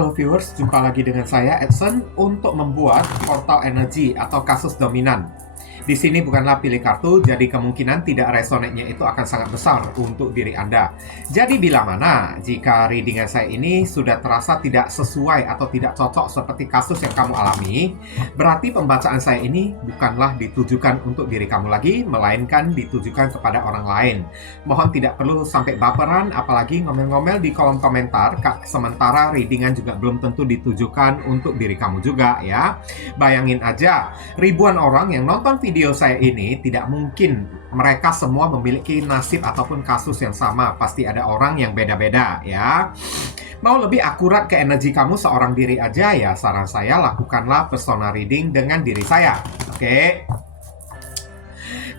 Halo viewers, jumpa lagi dengan saya Edson untuk membuat portal energi atau kasus dominan. Di sini bukanlah pilih kartu, jadi kemungkinan tidak resonate-nya itu akan sangat besar untuk diri Anda. Jadi bila mana jika readingan saya ini sudah terasa tidak sesuai atau tidak cocok seperti kasus yang kamu alami, berarti pembacaan saya ini bukanlah ditujukan untuk diri kamu lagi, melainkan ditujukan kepada orang lain. Mohon tidak perlu sampai baperan, apalagi ngomel-ngomel di kolom komentar, sementara readingan juga belum tentu ditujukan untuk diri kamu juga ya. Bayangin aja, ribuan orang yang nonton video saya ini tidak mungkin mereka semua memiliki nasib ataupun kasus yang sama. Pasti ada orang yang beda-beda ya. Mau lebih akurat ke energi kamu seorang diri aja ya, saran saya lakukanlah persona reading dengan diri saya. Oke?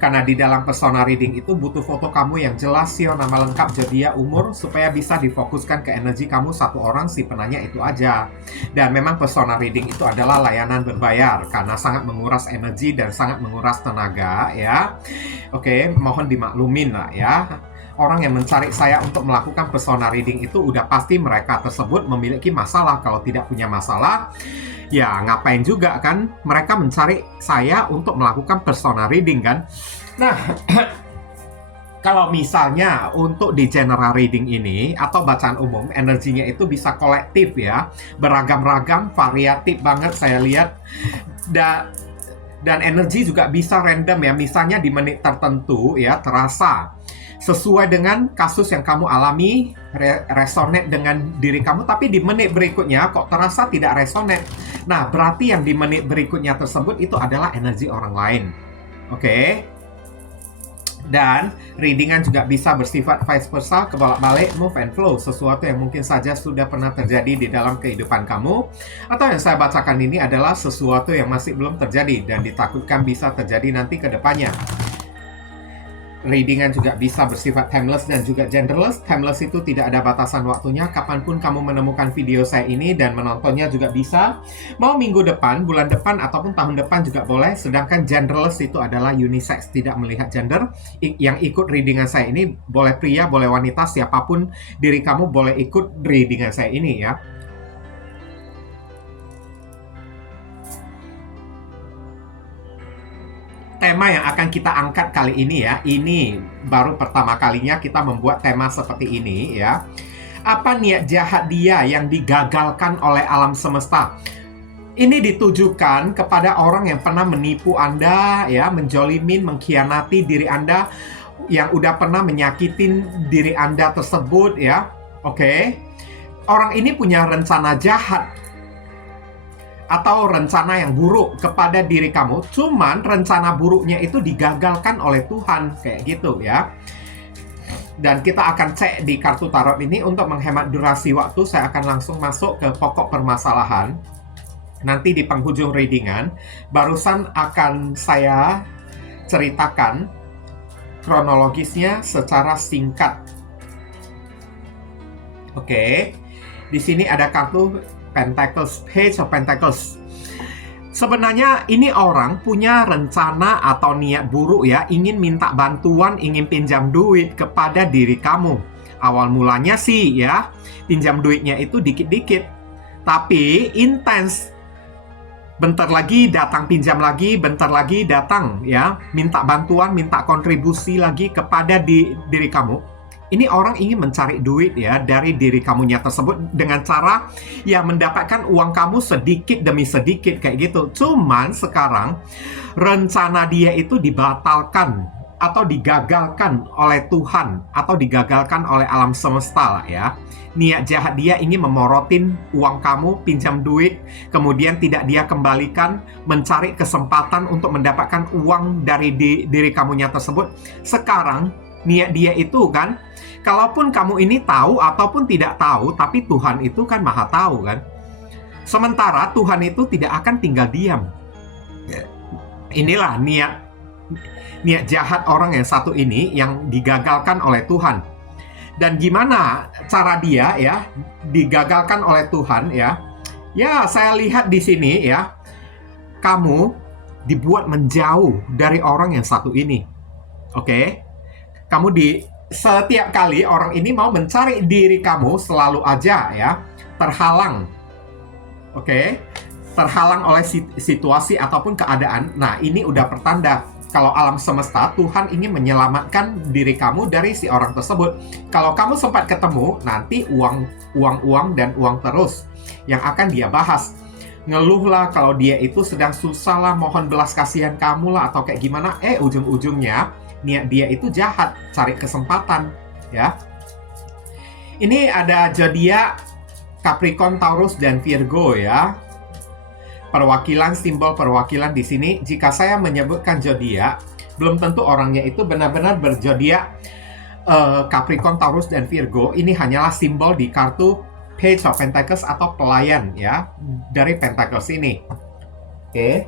Karena di dalam persona reading itu butuh foto kamu yang jelas, sio, nama lengkap, zodiak, umur, supaya bisa difokuskan ke energi kamu satu orang si penanya itu aja. Dan memang persona reading itu adalah layanan berbayar karena sangat menguras energi dan sangat menguras tenaga ya. Oke, mohon dimaklumin lah ya. Orang yang mencari saya untuk melakukan persona reading itu udah pasti mereka tersebut memiliki masalah. Kalau tidak punya masalah, ya ngapain juga kan mereka mencari saya untuk melakukan persona reading kan. Nah, kalau misalnya untuk di general reading ini atau bacaan umum, energinya itu bisa kolektif ya, beragam-ragam, variatif banget saya lihat. Dan energi juga bisa random ya, misalnya di menit tertentu ya terasa sesuai dengan kasus yang kamu alami, resonate dengan diri kamu, tapi di menit berikutnya kok terasa tidak resonate. Nah, berarti yang di menit berikutnya tersebut itu adalah energi orang lain. Oke? Dan readingan juga bisa bersifat vice versa, kebolak-balik, move and flow, sesuatu yang mungkin saja sudah pernah terjadi di dalam kehidupan kamu, atau yang saya bacakan ini adalah sesuatu yang masih belum terjadi dan ditakutkan bisa terjadi nanti ke depannya. Readingan juga bisa bersifat timeless dan juga genderless. Timeless itu tidak ada batasan waktunya, kapanpun kamu menemukan video saya ini dan menontonnya juga bisa. Mau minggu depan, bulan depan, ataupun tahun depan juga boleh. Sedangkan genderless itu adalah unisex, tidak melihat gender. Yang ikut readingan saya ini boleh pria, boleh wanita, siapapun diri kamu boleh ikut readingan saya ini ya. Tema yang akan kita angkat kali ini ya, ini baru pertama kalinya kita membuat tema seperti ini ya. Apa niat jahat dia yang digagalkan oleh alam semesta? Ini ditujukan kepada orang yang pernah menipu Anda ya, menjolimin, mengkhianati diri Anda, yang udah pernah menyakitin diri Anda tersebut ya. Oke. Orang ini punya rencana jahat atau rencana yang buruk kepada diri kamu, cuman rencana buruknya itu digagalkan oleh Tuhan, kayak gitu ya. Dan kita akan cek di kartu tarot ini untuk menghemat durasi waktu. Saya akan langsung masuk ke pokok permasalahan. Nanti di penghujung readingan, barusan akan saya ceritakan kronologisnya secara singkat. Oke, di sini ada kartu Pentacles, Page of Pentacles. Sebenarnya ini orang punya rencana atau niat buruk ya, ingin minta bantuan, ingin pinjam duit kepada diri kamu. Awal mulanya sih ya, pinjam duitnya itu dikit-dikit, tapi intens. Bentar lagi datang pinjam lagi, bentar lagi datang ya, minta bantuan, minta kontribusi lagi kepada diri kamu. Ini orang ingin mencari duit ya dari diri kamunya tersebut dengan cara ya mendapatkan uang kamu sedikit demi sedikit kayak gitu. Cuman sekarang rencana dia itu dibatalkan atau digagalkan oleh Tuhan atau digagalkan oleh alam semesta lah ya. Niat jahat dia ingin memorotin uang kamu, pinjam duit, kemudian tidak dia kembalikan, mencari kesempatan untuk mendapatkan uang dari diri kamunya tersebut. Sekarang niat dia itu kan, kalaupun kamu ini tahu ataupun tidak tahu, tapi Tuhan itu kan maha tahu kan. Sementara Tuhan itu tidak akan tinggal diam. Inilah niat jahat orang yang satu ini yang digagalkan oleh Tuhan. Dan gimana cara dia ya digagalkan oleh Tuhan ya? Ya, saya lihat di sini ya, kamu dibuat menjauh dari orang yang satu ini. Oke? Kamu setiap kali orang ini mau mencari diri kamu selalu aja ya terhalang Oke, terhalang oleh situasi ataupun keadaan. Nah, ini udah pertanda kalau alam semesta, Tuhan ingin menyelamatkan diri kamu dari si orang tersebut. Kalau kamu sempat ketemu, nanti uang dan uang terus yang akan dia bahas. Ngeluhlah kalau dia itu sedang susah lah, mohon belas kasihan kamu lah, atau kayak gimana. Ujung-ujungnya niat dia itu jahat, cari kesempatan, ya. Ini ada zodiak Capricorn, Taurus, dan Virgo, ya. Perwakilan, simbol perwakilan di sini. Jika saya menyebutkan zodiak, belum tentu orangnya itu benar-benar berzodiak Capricorn, Taurus, dan Virgo. Ini hanyalah simbol di kartu Page of Pentacles atau pelayan, ya, dari Pentacles ini. Oke.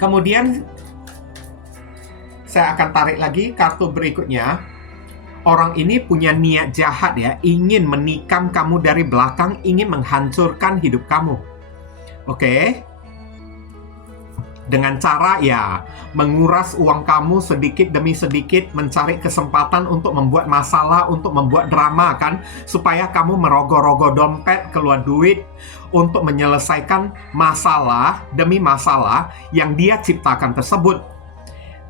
Kemudian saya akan tarik lagi kartu berikutnya. Orang ini punya niat jahat, ya, ingin menikam kamu dari belakang, ingin menghancurkan hidup kamu. Oke? Dengan cara, ya, menguras uang kamu sedikit demi sedikit, mencari kesempatan untuk membuat masalah, untuk membuat drama, kan? Supaya kamu merogoh-rogoh dompet, keluar duit, untuk menyelesaikan masalah demi masalah yang dia ciptakan tersebut.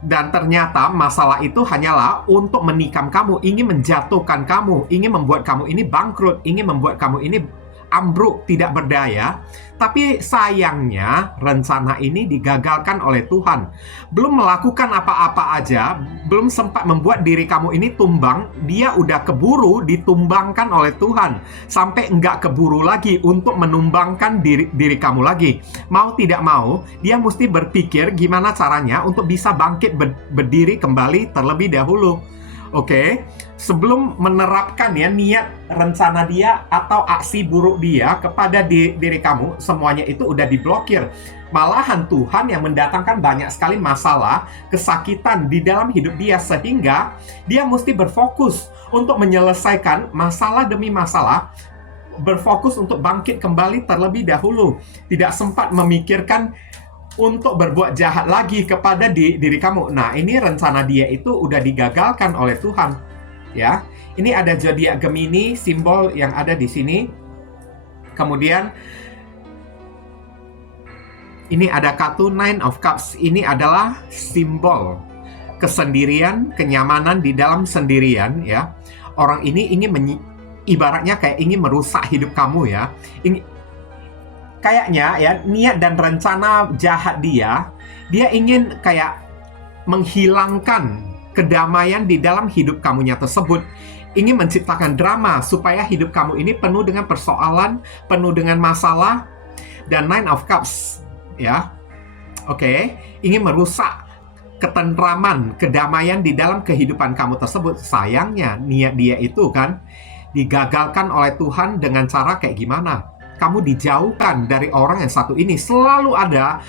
Dan ternyata masalah itu hanyalah untuk menikam kamu, ingin menjatuhkan kamu, ingin membuat kamu ini bangkrut, ingin membuat kamu ini ambruk, tidak berdaya. Tapi sayangnya rencana ini digagalkan oleh Tuhan. Belum melakukan apa-apa aja, belum sempat membuat diri kamu ini tumbang, dia udah keburu ditumbangkan oleh Tuhan. Sampai nggak keburu lagi untuk menumbangkan diri kamu lagi. Mau tidak mau, dia mesti berpikir gimana caranya untuk bisa bangkit berdiri kembali terlebih dahulu. Oke, sebelum menerapkan, ya, niat rencana dia atau aksi buruk dia kepada diri kamu, semuanya itu udah diblokir. Malahan Tuhan yang mendatangkan banyak sekali masalah, kesakitan di dalam hidup dia, sehingga dia mesti berfokus untuk menyelesaikan masalah demi masalah, berfokus untuk bangkit kembali terlebih dahulu. Tidak sempat memikirkan untuk berbuat jahat lagi kepada diri kamu. Nah, ini rencana dia itu udah digagalkan oleh Tuhan, ya. Ini ada zodiak Gemini, simbol yang ada di sini. Kemudian ini ada kartu Nine of Cups. Ini adalah simbol kesendirian, kenyamanan di dalam sendirian, ya. Orang ini ingin ibaratnya kayak ingin merusak hidup kamu, ya. Kayaknya, ya, niat dan rencana jahat dia ingin kayak menghilangkan kedamaian di dalam hidup kamunya tersebut. Ingin menciptakan drama supaya hidup kamu ini penuh dengan persoalan, penuh dengan masalah. Dan Nine of Cups, ya. Oke, ingin merusak ketentraman, kedamaian di dalam kehidupan kamu tersebut. Sayangnya, niat dia itu kan digagalkan oleh Tuhan dengan cara kayak gimana? Kamu dijauhkan dari orang yang satu ini. Selalu ada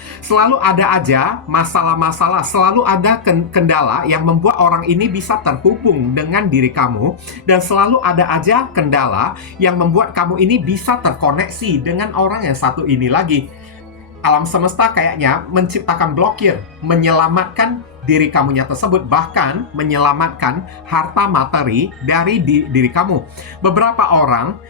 aja masalah-masalah, selalu ada kendala yang membuat orang ini bisa terhubung dengan diri kamu, dan selalu ada aja kendala yang membuat kamu ini bisa terkoneksi dengan orang yang satu ini lagi. Alam semesta kayaknya menciptakan blokir, menyelamatkan diri kamunya tersebut, bahkan menyelamatkan harta materi dari diri kamu. Beberapa orang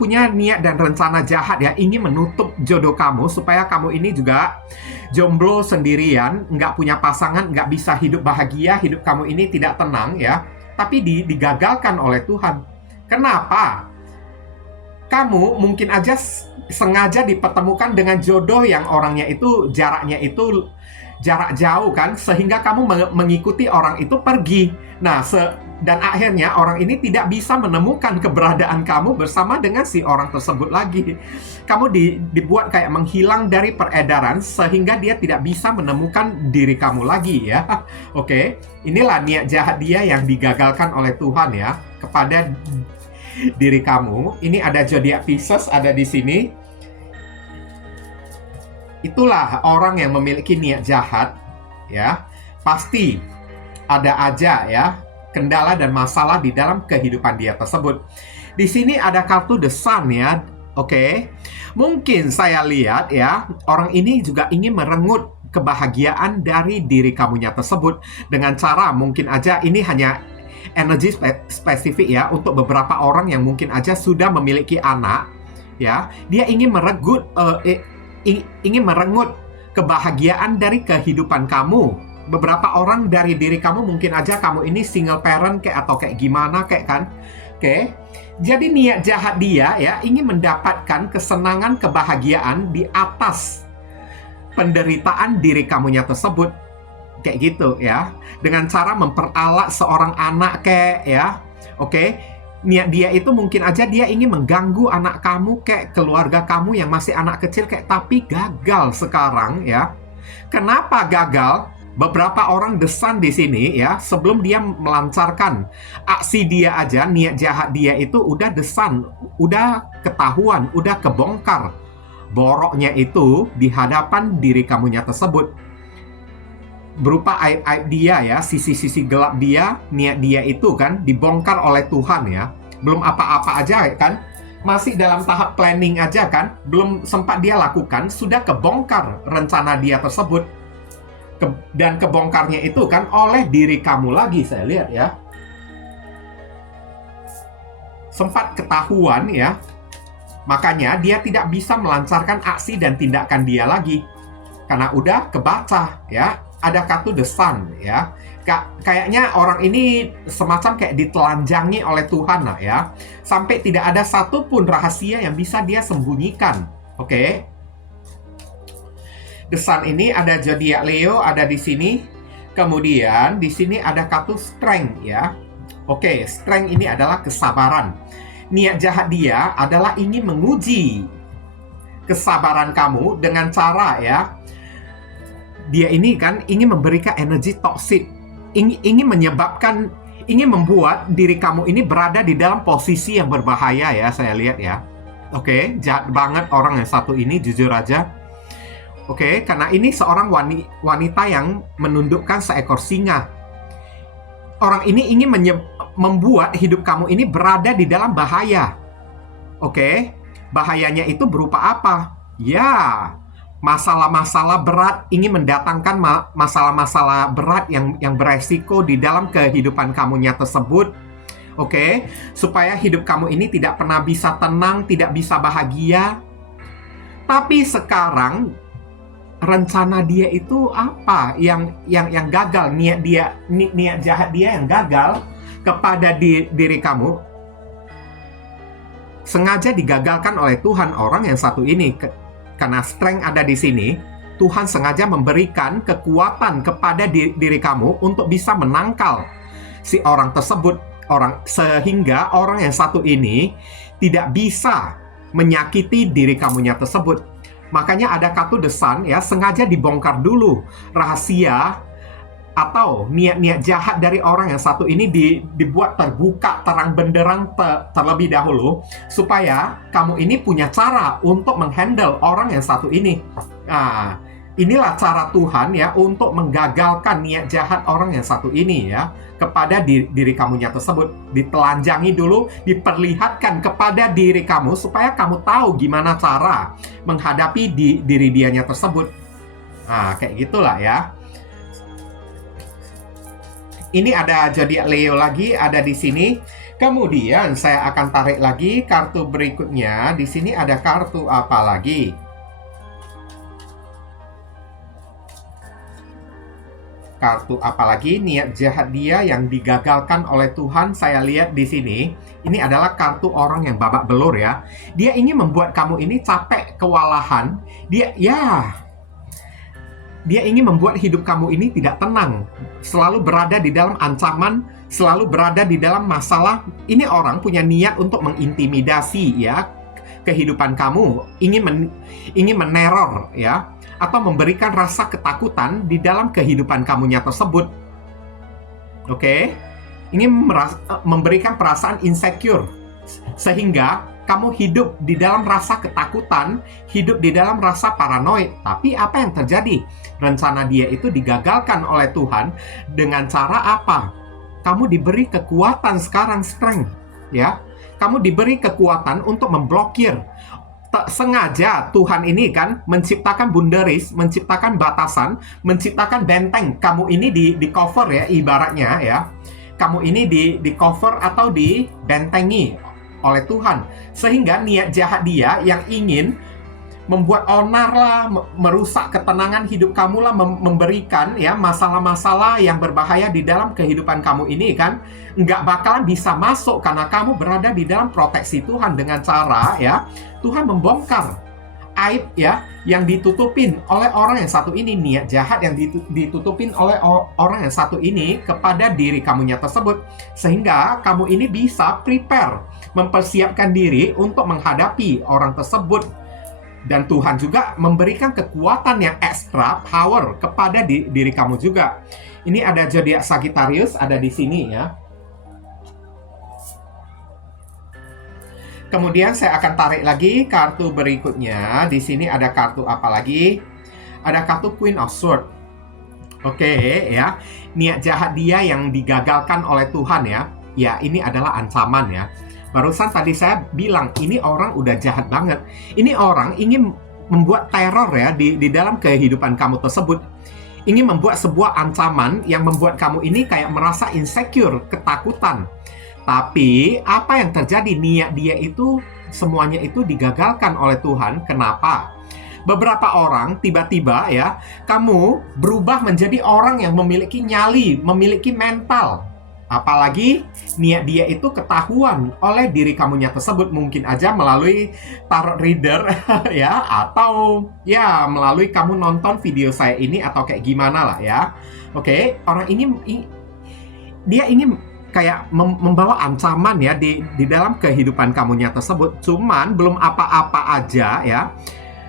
punya niat dan rencana jahat, ya, ingin menutup jodoh kamu supaya kamu ini juga jomblo sendirian, nggak punya pasangan, nggak bisa hidup bahagia, hidup kamu ini tidak tenang, ya. Tapi digagalkan oleh Tuhan. Kenapa? Kamu mungkin aja sengaja dipertemukan dengan jodoh yang orangnya itu jaraknya itu jarak jauh, kan, sehingga kamu mengikuti orang itu pergi. Nah, dan akhirnya orang ini tidak bisa menemukan keberadaan kamu bersama dengan si orang tersebut lagi. Kamu dibuat kayak menghilang dari peredaran sehingga dia tidak bisa menemukan diri kamu lagi, ya. Oke, inilah niat jahat dia yang digagalkan oleh Tuhan, ya, kepada diri kamu. Ini ada zodiak Pisces ada di sini. Itulah orang yang memiliki niat jahat, ya. Pasti ada aja, ya, kendala dan masalah di dalam kehidupan dia tersebut. Di sini ada kartu The Sun, ya. Oke. Mungkin saya lihat, ya, orang ini juga ingin merenggut kebahagiaan dari diri kamunya tersebut dengan cara mungkin aja ini hanya energi spesifik ya untuk beberapa orang yang mungkin aja sudah memiliki anak ya. Dia ingin ingin merenggut kebahagiaan dari kehidupan kamu. Beberapa orang dari diri kamu mungkin aja kamu ini single parent kayak atau kayak gimana kayak kan. Oke. Jadi niat jahat dia ya ingin mendapatkan kesenangan kebahagiaan di atas penderitaan diri kamunya tersebut. Kayak gitu ya. Dengan cara memperalat seorang anak kayak ya. Oke. Niat dia itu mungkin aja dia ingin mengganggu anak kamu kayak keluarga kamu yang masih anak kecil kayak, tapi gagal sekarang ya. Kenapa gagal? Beberapa orang desan di sini ya, sebelum dia melancarkan aksi dia aja, niat jahat dia itu udah desan, udah ketahuan, udah kebongkar boroknya itu di hadapan diri kamunya tersebut. Berupa aib-aib dia ya, sisi-sisi gelap dia, niat dia itu kan dibongkar oleh Tuhan ya. Belum apa-apa aja kan, masih dalam tahap planning aja kan, belum sempat dia lakukan, sudah kebongkar rencana dia tersebut. Dan kebongkarnya itu kan oleh diri kamu lagi, saya lihat ya. Sempat ketahuan ya, makanya dia tidak bisa melancarkan aksi dan tindakan dia lagi. Karena udah kebaca ya, ada kartu The Sun ya. Kayaknya orang ini semacam kayak ditelanjangi oleh Tuhan lah ya. Sampai tidak ada satupun rahasia yang bisa dia sembunyikan. Oke. The Sun ini ada zodiak Leo ada di sini. Kemudian di sini ada kartu Strength ya. Oke, Strength ini adalah kesabaran. Niat jahat dia adalah ingin menguji kesabaran kamu dengan cara ya. Dia ini kan ingin memberikan energi toksik, ingin membuat diri kamu ini berada di dalam posisi yang berbahaya ya, saya lihat ya. Oke, jahat banget orang yang satu ini, jujur aja. Oke, karena ini seorang wanita yang menundukkan seekor singa. Orang ini ingin membuat hidup kamu ini berada di dalam bahaya. Oke, bahayanya itu berupa apa? Ya, masalah-masalah berat, ingin mendatangkan masalah-masalah berat yang beresiko di dalam kehidupan kamunya tersebut. Oke, supaya hidup kamu ini tidak pernah bisa tenang, tidak bisa bahagia. Tapi sekarang rencana dia itu apa yang gagal, niat jahat dia yang gagal kepada diri kamu sengaja digagalkan oleh Tuhan. Orang yang satu ini karena strength ada di sini, Tuhan sengaja memberikan kekuatan kepada diri kamu untuk bisa menangkal si orang tersebut, sehingga orang yang satu ini tidak bisa menyakiti diri kamunya tersebut. Makanya ada kartu The Sun ya, sengaja dibongkar dulu rahasia atau niat-niat jahat dari orang yang satu ini dibuat terbuka terang benderang terlebih dahulu, supaya kamu ini punya cara untuk menghandle orang yang satu ini. Nah, inilah cara Tuhan ya untuk menggagalkan niat jahat orang yang satu ini ya kepada diri kamunya tersebut. Ditelanjangi dulu, diperlihatkan kepada diri kamu supaya kamu tahu gimana cara menghadapi diri dianya tersebut. Nah, kayak gitulah ya. Ini ada zodiak Leo lagi ada di sini. Kemudian saya akan tarik lagi kartu berikutnya. Di sini ada kartu apa lagi? Kartu apalagi niat jahat dia yang digagalkan oleh Tuhan. Saya lihat di sini, ini adalah kartu orang yang babak belur ya. Dia ingin membuat kamu ini capek, kewalahan. Dia ingin membuat hidup kamu ini tidak tenang, selalu berada di dalam ancaman, selalu berada di dalam masalah. Ini orang punya niat untuk mengintimidasi ya kehidupan kamu, ingin meneror ya, atau memberikan rasa ketakutan di dalam kehidupan kamunya tersebut. Oke? Ingin memberikan perasaan insecure, sehingga kamu hidup di dalam rasa ketakutan, hidup di dalam rasa paranoid. Tapi apa yang terjadi? Rencana dia itu digagalkan oleh Tuhan dengan cara apa? Kamu diberi kekuatan sekarang, strength, ya. Kamu diberi kekuatan untuk memblokir. Sengaja Tuhan ini kan menciptakan boundaries, menciptakan batasan, menciptakan benteng. Kamu ini di cover ya, ibaratnya ya. kamu ini di cover atau dibentengi oleh Tuhan. Sehingga niat jahat dia yang ingin membuat onar lah, merusak ketenangan hidup kamu lah, memberikan ya masalah-masalah yang berbahaya di dalam kehidupan kamu ini kan, nggak bakalan bisa masuk karena kamu berada di dalam proteksi Tuhan. Dengan cara ya Tuhan membongkar aib ya yang ditutupin oleh orang yang satu ini, niat jahat yang ditutupin oleh orang yang satu ini kepada diri kamunya tersebut, sehingga kamu ini bisa prepare, mempersiapkan diri untuk menghadapi orang tersebut. Dan Tuhan juga memberikan kekuatan yang ekstra, power kepada diri kamu juga. Ini ada zodiak Sagittarius ada di sini ya. Kemudian saya akan tarik lagi kartu berikutnya. Di sini ada kartu apa lagi? Ada kartu Queen of Swords. Oke ya. Niat jahat dia yang digagalkan oleh Tuhan ya. Ya, ini adalah ancaman ya. Barusan tadi saya bilang, ini orang udah jahat banget. Ini orang ingin membuat teror ya di dalam kehidupan kamu tersebut. Ingin membuat sebuah ancaman yang membuat kamu ini kayak merasa insecure, ketakutan. Tapi apa yang terjadi? Niat dia itu, semuanya itu digagalkan oleh Tuhan. Kenapa? Beberapa orang tiba-tiba ya, kamu berubah menjadi orang yang memiliki nyali, memiliki mental. Apalagi niat dia itu ketahuan oleh diri kamunya tersebut, mungkin aja melalui tarot reader ya, atau ya melalui kamu nonton video saya ini atau kayak gimana lah ya. Oke, orang ini dia ingin kayak membawa ancaman ya di dalam kehidupan kamunya tersebut. Cuman belum apa-apa aja ya,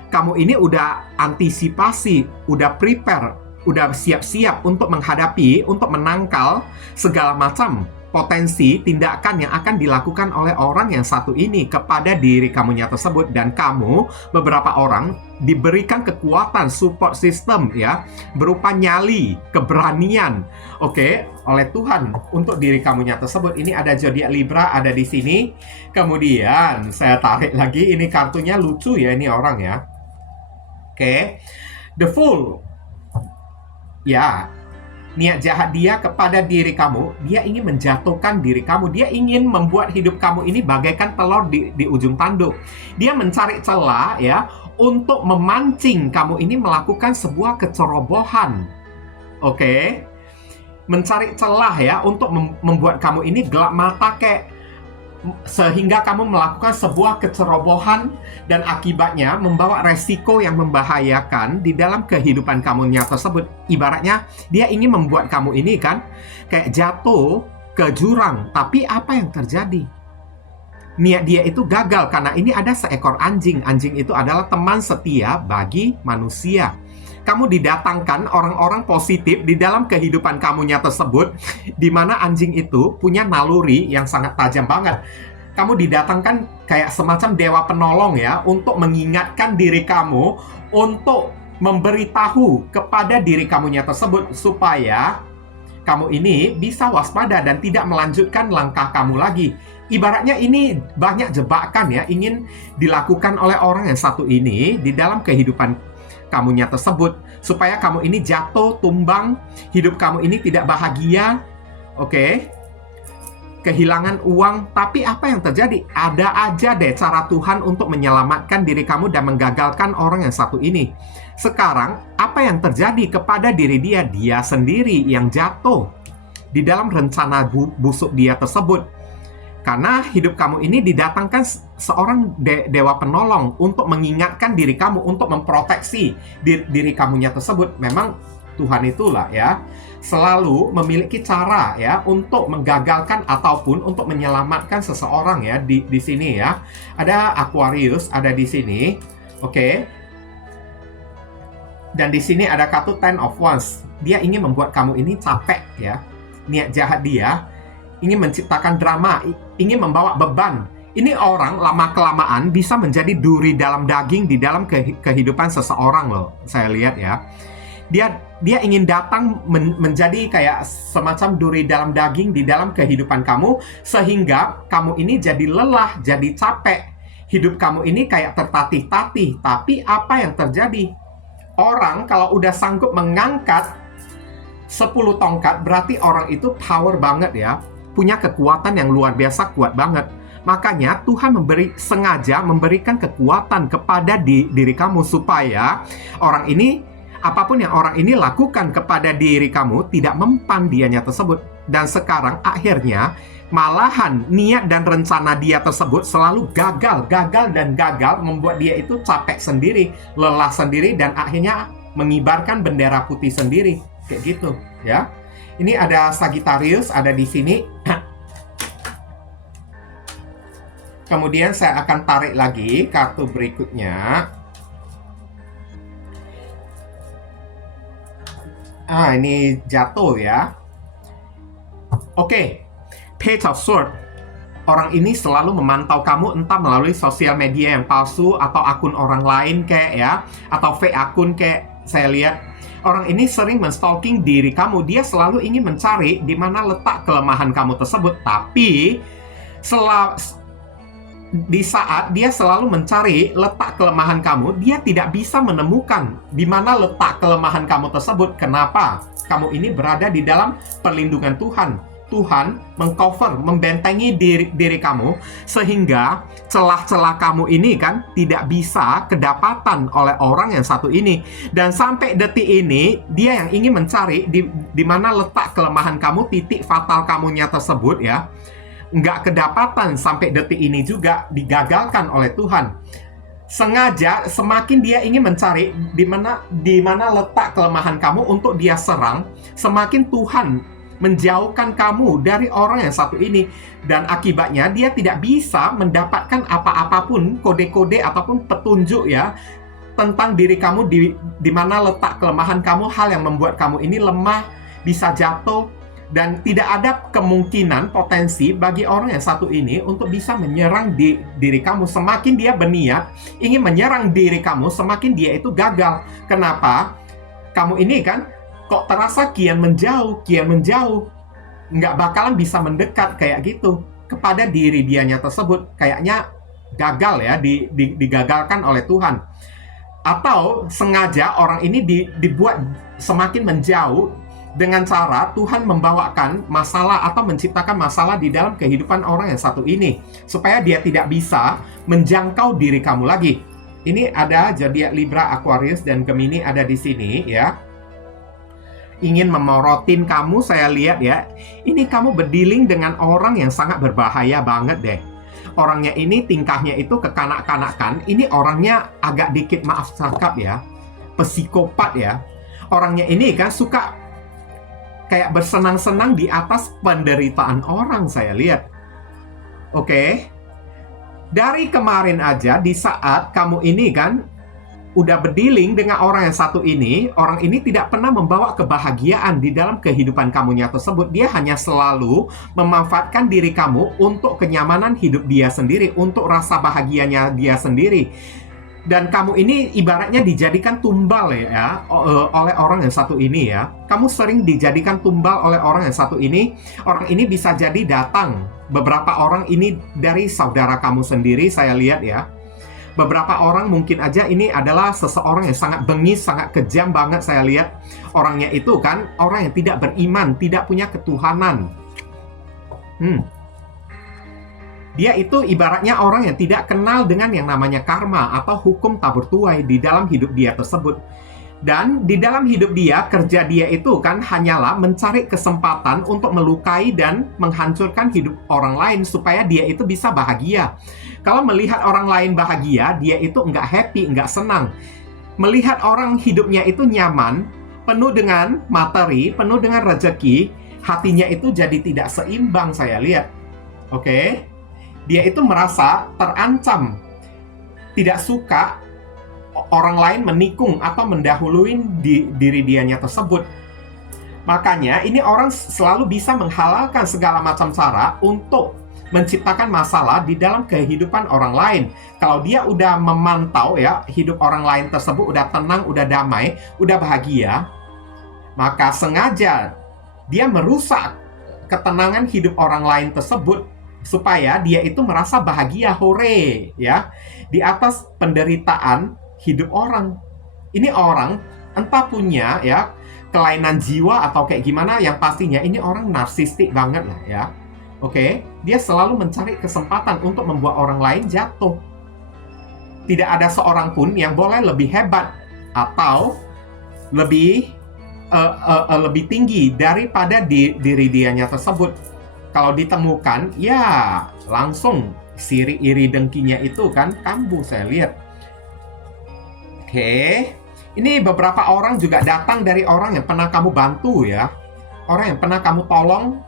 kamu ini udah antisipasi, udah prepare, udah siap-siap untuk menghadapi, untuk menangkal segala macam potensi tindakan yang akan dilakukan oleh orang yang satu ini kepada diri kamunya tersebut. Dan kamu, beberapa orang, diberikan kekuatan support system ya, berupa nyali, keberanian, oleh Tuhan untuk diri kamunya tersebut. Ini ada zodiak Libra ada di sini. Kemudian saya tarik lagi, ini kartunya lucu ya ini orang ya. The Fool. Ya, niat jahat dia kepada diri kamu, dia ingin menjatuhkan diri kamu, dia ingin membuat hidup kamu ini bagaikan telur di ujung tanduk. Dia mencari celah ya untuk memancing kamu ini melakukan sebuah kecerobohan. Mencari celah ya untuk membuat kamu ini gelap mata sehingga kamu melakukan sebuah kecerobohan dan akibatnya membawa resiko yang membahayakan di dalam kehidupan kamunya tersebut. Ibaratnya dia ingin membuat kamu ini kan kayak jatuh ke jurang, tapi apa yang terjadi? Niat dia itu gagal karena ini ada seekor anjing. Anjing itu adalah teman setia bagi manusia. Kamu didatangkan orang-orang positif di dalam kehidupan kamunya tersebut, di mana anjing itu punya naluri yang sangat tajam banget. Kamu didatangkan kayak semacam dewa penolong ya, untuk mengingatkan diri kamu, untuk memberitahu kepada diri kamunya tersebut supaya kamu ini bisa waspada dan tidak melanjutkan langkah kamu lagi. Ibaratnya ini banyak jebakan ya, ingin dilakukan oleh orang yang satu ini di dalam kehidupan kamunya tersebut, supaya kamu ini jatuh, tumbang, hidup kamu ini tidak bahagia, kehilangan uang. Tapi apa yang terjadi? Ada aja deh cara Tuhan untuk menyelamatkan diri kamu dan menggagalkan orang yang satu ini. Sekarang, apa yang terjadi kepada diri dia? Dia sendiri yang jatuh di dalam rencana busuk dia tersebut. Karena hidup kamu ini didatangkan seorang dewa penolong untuk mengingatkan diri kamu, untuk memproteksi diri kamunya tersebut. Memang Tuhan itulah ya, selalu memiliki cara ya untuk menggagalkan ataupun untuk menyelamatkan seseorang ya. Di sini ya, ada Aquarius ada di sini. Dan di sini ada kartu Ten of Wands. Dia ingin membuat kamu ini capek ya. Niat jahat dia ingin menciptakan drama, ingin membawa beban. Ini orang lama-kelamaan bisa menjadi duri dalam daging di dalam kehidupan seseorang loh. Saya lihat ya. Dia ingin datang menjadi kayak semacam duri dalam daging di dalam kehidupan kamu, sehingga kamu ini jadi lelah, jadi capek. Hidup kamu ini kayak tertatih-tatih. Tapi apa yang terjadi? Orang kalau udah sanggup mengangkat 10 tongkat berarti orang itu power banget ya. Punya kekuatan yang luar biasa kuat banget. Makanya Tuhan sengaja memberikan kekuatan kepada diri kamu supaya orang ini, apapun yang orang ini lakukan kepada diri kamu tidak mempan dianya tersebut. Dan sekarang akhirnya malahan niat dan rencana dia tersebut selalu gagal, membuat dia itu capek sendiri, lelah sendiri, dan akhirnya mengibarkan bendera putih sendiri. Kayak gitu, ya. Ini ada Sagittarius, ada di sini. Kemudian saya akan tarik lagi kartu berikutnya. Ini jatuh ya. Oke. Page of Swords. Orang ini selalu memantau kamu entah melalui sosial media yang palsu atau akun orang lain kayak ya, atau fake akun kayak saya lihat. Orang ini sering menstalking diri kamu. Dia selalu ingin mencari di mana letak kelemahan kamu tersebut. Tapi di saat dia selalu mencari letak kelemahan kamu, dia tidak bisa menemukan di mana letak kelemahan kamu tersebut. Kenapa? Kamu ini berada di dalam perlindungan Tuhan. Tuhan mengcover, membentengi diri kamu, sehingga celah-celah kamu ini kan tidak bisa kedapatan oleh orang yang satu ini. Dan sampai detik ini, dia yang ingin mencari di mana letak kelemahan kamu, titik fatal kamunya tersebut ya, nggak kedapatan sampai detik ini juga, digagalkan oleh Tuhan. Sengaja semakin dia ingin mencari di mana letak kelemahan kamu untuk dia serang, semakin Tuhan menjauhkan kamu dari orang yang satu ini. Dan akibatnya dia tidak bisa mendapatkan apa-apapun, kode-kode ataupun petunjuk ya tentang diri kamu, di mana letak kelemahan kamu, hal yang membuat kamu ini lemah, bisa jatuh. Dan tidak ada kemungkinan, potensi bagi orang yang satu ini untuk bisa menyerang diri kamu. Semakin dia berniat ingin menyerang diri kamu, semakin dia itu gagal. Kenapa? Kamu ini kan kok terasa kian menjauh, nggak bakalan bisa mendekat kayak gitu kepada diri dianya tersebut. Kayaknya gagal ya, digagalkan oleh Tuhan. Atau sengaja orang ini dibuat semakin menjauh dengan cara Tuhan membawakan masalah atau menciptakan masalah di dalam kehidupan orang yang satu ini, supaya dia tidak bisa menjangkau diri kamu lagi. Ini ada zodiak Libra, Aquarius, dan Gemini ada di sini ya. Ingin memorotin kamu, saya lihat ya. Ini kamu berdealing dengan orang yang sangat berbahaya banget deh. Orangnya ini tingkahnya itu kekanak-kanakan. Ini orangnya agak dikit, maaf cakap ya, psikopat ya. Orangnya ini kan suka kayak bersenang-senang di atas penderitaan orang, saya lihat. Oke. Dari kemarin aja, di saat kamu ini kan udah berdealing dengan orang yang satu ini, orang ini tidak pernah membawa kebahagiaan di dalam kehidupan kamunya tersebut. Dia hanya selalu memanfaatkan diri kamu untuk kenyamanan hidup dia sendiri, untuk rasa bahagianya dia sendiri. Dan kamu ini ibaratnya dijadikan tumbal ya oleh orang yang satu ini ya. Kamu sering dijadikan tumbal oleh orang yang satu ini. Orang ini bisa jadi datang, beberapa orang ini dari saudara kamu sendiri, saya lihat ya. Beberapa orang mungkin aja ini adalah seseorang yang sangat bengis, sangat kejam banget, saya lihat. Orangnya itu kan orang yang tidak beriman, tidak punya ketuhanan. Dia itu ibaratnya orang yang tidak kenal dengan yang namanya karma atau hukum tabur tuai di dalam hidup dia tersebut. Dan di dalam hidup dia, kerja dia itu kan hanyalah mencari kesempatan untuk melukai dan menghancurkan hidup orang lain supaya dia itu bisa bahagia. Kalau melihat orang lain bahagia, dia itu nggak happy, nggak senang. Melihat orang hidupnya itu nyaman, penuh dengan materi, penuh dengan rezeki, hatinya itu jadi tidak seimbang, saya lihat. Oke? Dia itu merasa terancam, tidak suka orang lain menikung atau mendahului diri dianya tersebut. Makanya ini orang selalu bisa menghalalkan segala macam cara untuk menciptakan masalah di dalam kehidupan orang lain. Kalau dia udah memantau ya hidup orang lain tersebut udah tenang, udah damai, udah bahagia, maka sengaja dia merusak ketenangan hidup orang lain tersebut supaya dia itu merasa bahagia, hore ya, di atas penderitaan hidup orang. Ini orang entah punya ya kelainan jiwa atau kayak gimana, yang pastinya ini orang narsistik banget lah ya. Oke, dia selalu mencari kesempatan untuk membuat orang lain jatuh. Tidak ada seorang pun yang boleh lebih hebat atau lebih tinggi daripada diri dianya tersebut. Kalau ditemukan, ya langsung siri iri dengkinya itu kan kambuh, saya lihat. Oke, ini beberapa orang juga datang dari orang yang pernah kamu bantu ya. Orang yang pernah kamu tolong,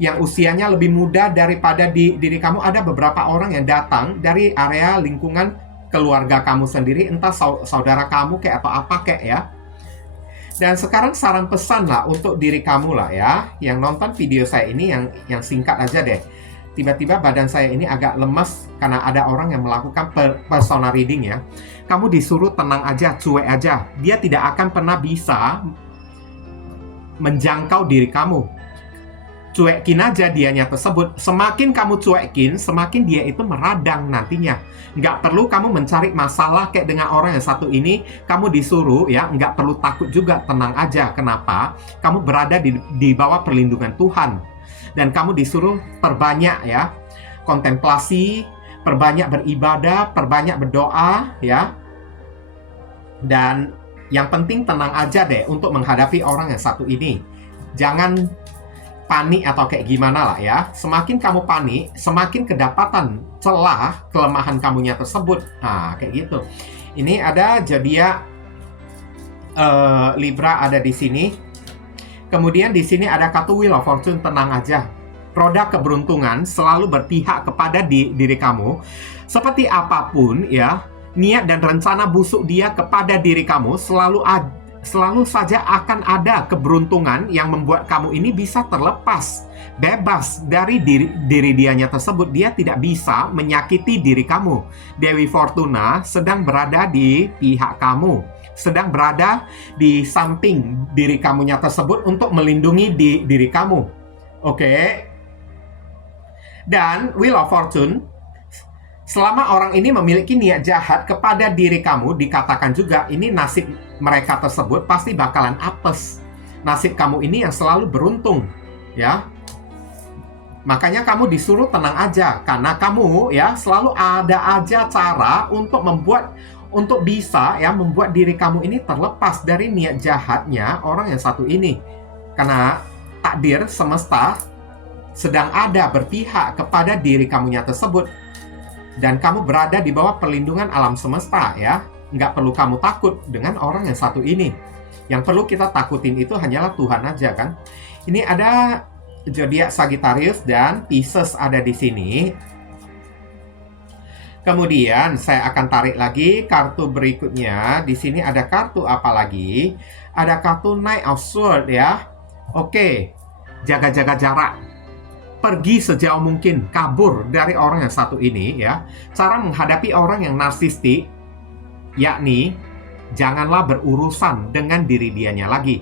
yang usianya lebih muda daripada diri kamu. Ada beberapa orang yang datang dari area lingkungan keluarga kamu sendiri, entah saudara kamu kayak atau apa kayak ya. Dan sekarang saran pesan lah untuk diri kamu lah ya, yang nonton video saya ini, yang singkat aja deh. Tiba-tiba badan saya ini agak lemas karena ada orang yang melakukan personal reading ya. Kamu disuruh tenang aja, cuek aja. Dia tidak akan pernah bisa menjangkau diri kamu. Cuekin aja dianya tersebut. Semakin kamu cuekin, semakin dia itu meradang nantinya. Nggak perlu kamu mencari masalah kayak dengan orang yang satu ini. Kamu disuruh ya, nggak perlu takut juga, tenang aja. Kenapa? Kamu berada di bawah perlindungan Tuhan. Dan kamu disuruh perbanyak ya, kontemplasi, perbanyak beribadah, perbanyak berdoa ya. Dan yang penting tenang aja deh untuk menghadapi orang yang satu ini. Jangan panik atau kayak gimana lah ya. Semakin kamu panik, semakin kedapatan celah kelemahan kamunya tersebut. Nah, kayak gitu. Ini ada zodiak Libra ada di sini. Kemudian di sini ada kartu Wheel of Fortune, tenang aja. Roda keberuntungan selalu berpihak kepada diri kamu. Seperti apapun ya, niat dan rencana busuk dia kepada diri kamu selalu saja akan ada keberuntungan yang membuat kamu ini bisa terlepas, bebas dari diri dianya tersebut. Dia tidak bisa menyakiti diri kamu. Dewi Fortuna sedang berada di pihak kamu, sedang berada di samping diri kamunya tersebut untuk melindungi diri kamu. Oke. Dan Wheel of Fortune, selama orang ini memiliki niat jahat kepada diri kamu, dikatakan juga ini nasib mereka tersebut pasti bakalan apes. Nasib kamu ini yang selalu beruntung, ya. Makanya kamu disuruh tenang aja, karena kamu ya selalu ada aja cara untuk bisa ya membuat diri kamu ini terlepas dari niat jahatnya orang yang satu ini. Karena takdir semesta sedang ada berpihak kepada diri kamunya tersebut. Dan kamu berada di bawah perlindungan alam semesta ya. Nggak perlu kamu takut dengan orang yang satu ini. Yang perlu kita takutin itu hanyalah Tuhan aja kan. Ini ada zodiak Sagittarius dan Pisces ada di sini. Kemudian saya akan tarik lagi kartu berikutnya. Di sini ada kartu apa lagi? Ada kartu Knight of Swords ya. Oke, jaga-jaga jarak. Pergi sejauh mungkin, kabur dari orang yang satu ini ya. Cara menghadapi orang yang narsistik, yakni janganlah berurusan dengan diri dianya lagi.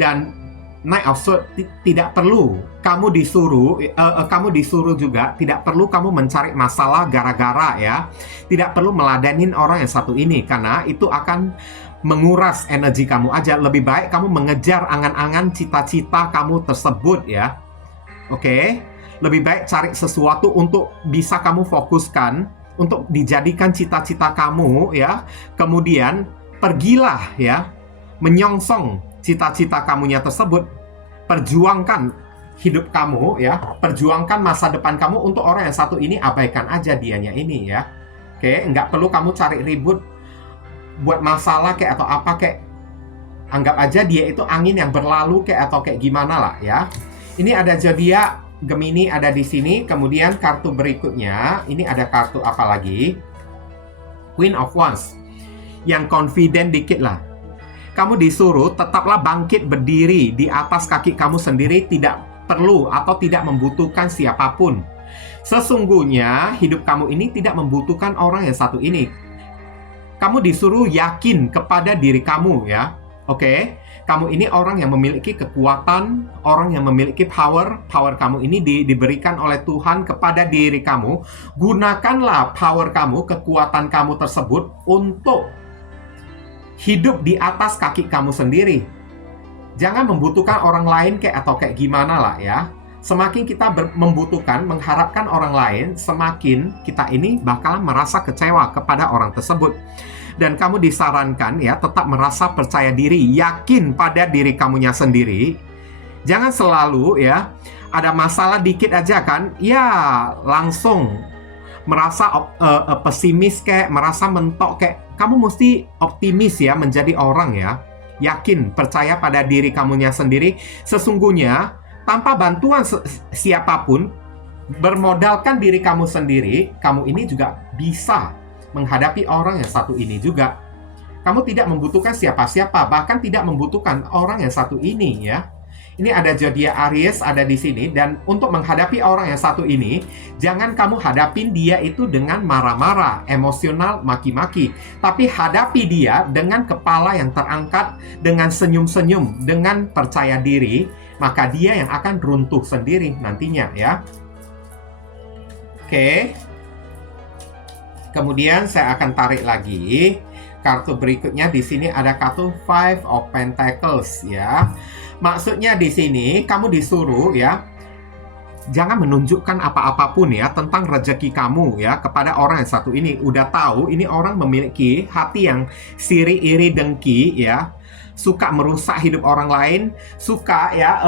Dan Knight of Swords tidak perlu kamu disuruh juga, tidak perlu kamu mencari masalah gara-gara ya. Tidak perlu meladenin orang yang satu ini, karena itu akan menguras energi kamu aja. Lebih baik kamu mengejar angan-angan cita-cita kamu tersebut ya. Oke, lebih baik cari sesuatu untuk bisa kamu fokuskan, untuk dijadikan cita-cita kamu ya. Kemudian pergilah ya, menyongsong cita-cita kamunya tersebut. Perjuangkan hidup kamu ya, perjuangkan masa depan kamu. Untuk orang yang satu ini, abaikan aja dianya ini ya. Oke, nggak perlu kamu cari ribut, buat masalah kayak atau apa kayak. Anggap aja dia itu angin yang berlalu kayak atau kayak gimana lah ya. Ini ada zodiak Gemini ada di sini. Kemudian kartu berikutnya, ini ada kartu apa lagi? Queen of Wands. Yang confident dikit lah. Kamu disuruh tetaplah bangkit berdiri di atas kaki kamu sendiri, tidak perlu atau tidak membutuhkan siapapun. Sesungguhnya hidup kamu ini tidak membutuhkan orang yang satu ini. Kamu disuruh yakin kepada diri kamu ya. Oke? Kamu ini orang yang memiliki kekuatan, orang yang memiliki power. Power kamu ini diberikan oleh Tuhan kepada diri kamu. Gunakanlah power kamu, kekuatan kamu tersebut untuk hidup di atas kaki kamu sendiri. Jangan membutuhkan orang lain atau kayak gimana lah ya. Semakin kita membutuhkan, mengharapkan orang lain, semakin kita ini bakalan merasa kecewa kepada orang tersebut. Dan kamu disarankan ya tetap merasa percaya diri, yakin pada diri kamunya sendiri. Jangan selalu ya ada masalah dikit aja kan, ya langsung merasa pesimis merasa mentok Kamu mesti optimis ya, menjadi orang ya. Yakin, percaya pada diri kamunya sendiri. Sesungguhnya, tanpa bantuan siapapun, bermodalkan diri kamu sendiri, kamu ini juga bisa menghadapi orang yang satu ini juga. Kamu tidak membutuhkan siapa-siapa, bahkan tidak membutuhkan orang yang satu ini ya. Ini ada zodiak Aries ada di sini, dan untuk menghadapi orang yang satu ini, jangan kamu hadapin dia itu dengan marah-marah, emosional, maki-maki, tapi hadapi dia dengan kepala yang terangkat, dengan senyum-senyum, dengan percaya diri, maka dia yang akan runtuh sendiri nantinya ya. Oke. Kemudian saya akan tarik lagi kartu berikutnya. Di sini ada kartu Five of Pentacles ya. Maksudnya di sini kamu disuruh ya, jangan menunjukkan apa-apapun ya tentang rezeki kamu ya kepada orang yang satu ini. Udah tahu ini orang memiliki hati yang siri, iri, dengki ya, suka merusak hidup orang lain, suka ya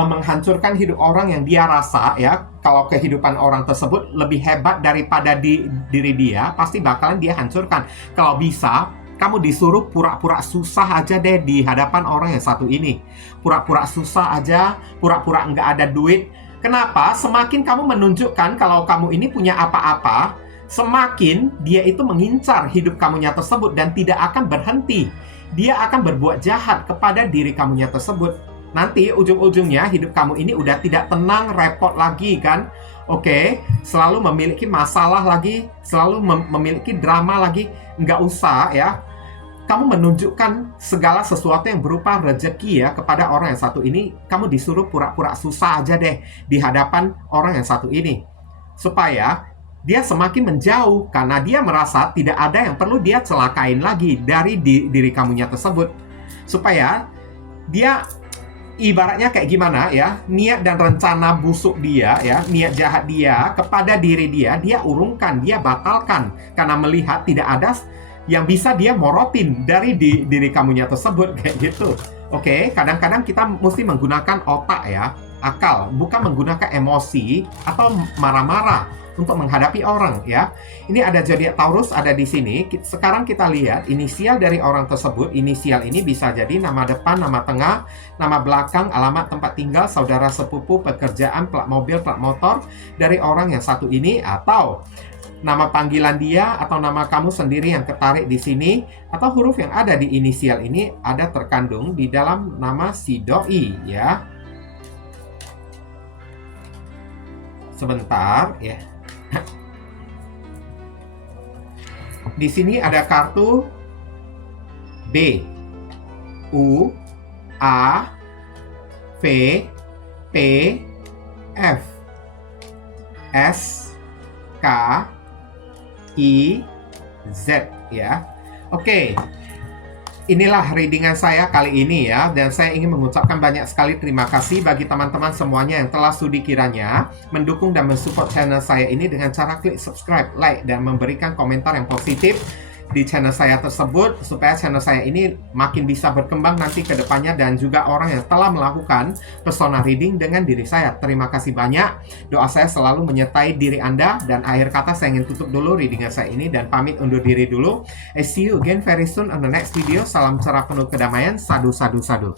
menghancurkan hidup orang yang dia rasa ya. Kalau kehidupan orang tersebut lebih hebat daripada diri dia, pasti bakalan dia hancurkan. Kalau bisa, kamu disuruh pura-pura susah aja deh di hadapan orang yang satu ini. Pura-pura susah aja, pura-pura nggak ada duit. Kenapa? Semakin kamu menunjukkan kalau kamu ini punya apa-apa, semakin dia itu mengincar hidup kamunya tersebut dan tidak akan berhenti. Dia akan berbuat jahat kepada diri kamunya tersebut. Nanti ujung-ujungnya hidup kamu ini udah tidak tenang, repot lagi kan? Oke, selalu memiliki masalah lagi, selalu memiliki drama lagi. Nggak usah ya. Kamu menunjukkan segala sesuatu yang berupa rezeki ya kepada orang yang satu ini. Kamu disuruh pura-pura susah aja deh di hadapan orang yang satu ini, supaya dia semakin menjauh karena dia merasa tidak ada yang perlu dia celakain lagi dari diri kamunya tersebut. Supaya dia ibaratnya kayak gimana ya, niat dan rencana busuk dia ya, niat jahat dia kepada diri dia urungkan, dia batalkan karena melihat tidak ada yang bisa dia morotin dari diri kamunya tersebut kayak gitu. Oke, kadang-kadang kita mesti menggunakan otak ya, akal, bukan menggunakan emosi atau marah-marah untuk menghadapi orang ya. Ini ada zodiak Taurus ada di sini. Sekarang kita lihat inisial dari orang tersebut. Inisial ini bisa jadi nama depan, nama tengah, nama belakang, alamat tempat tinggal, saudara sepupu, pekerjaan, plat mobil, plat motor dari orang yang satu ini, atau nama panggilan dia atau nama kamu sendiri yang ketarik di sini, atau huruf yang ada di inisial ini ada terkandung di dalam nama si doi ya. Sebentar ya. Di sini ada kartu B, U, A, V, P, F, S, K, I, Z ya. Oke. Inilah readingan saya kali ini ya, dan saya ingin mengucapkan banyak sekali terima kasih bagi teman-teman semuanya yang telah sudi kiranya mendukung dan mensupport channel saya ini dengan cara klik subscribe, like, dan memberikan komentar yang positif di channel saya tersebut, supaya channel saya ini makin bisa berkembang nanti ke depannya, dan juga orang yang telah melakukan persona reading dengan diri saya. Terima kasih banyak. Doa saya selalu menyertai diri Anda, dan akhir kata saya ingin tutup dulu readingan saya ini dan pamit undur diri dulu. I see you again very soon on the next video. Salam cerah penuh kedamaian. Sadu, sadu, sadu.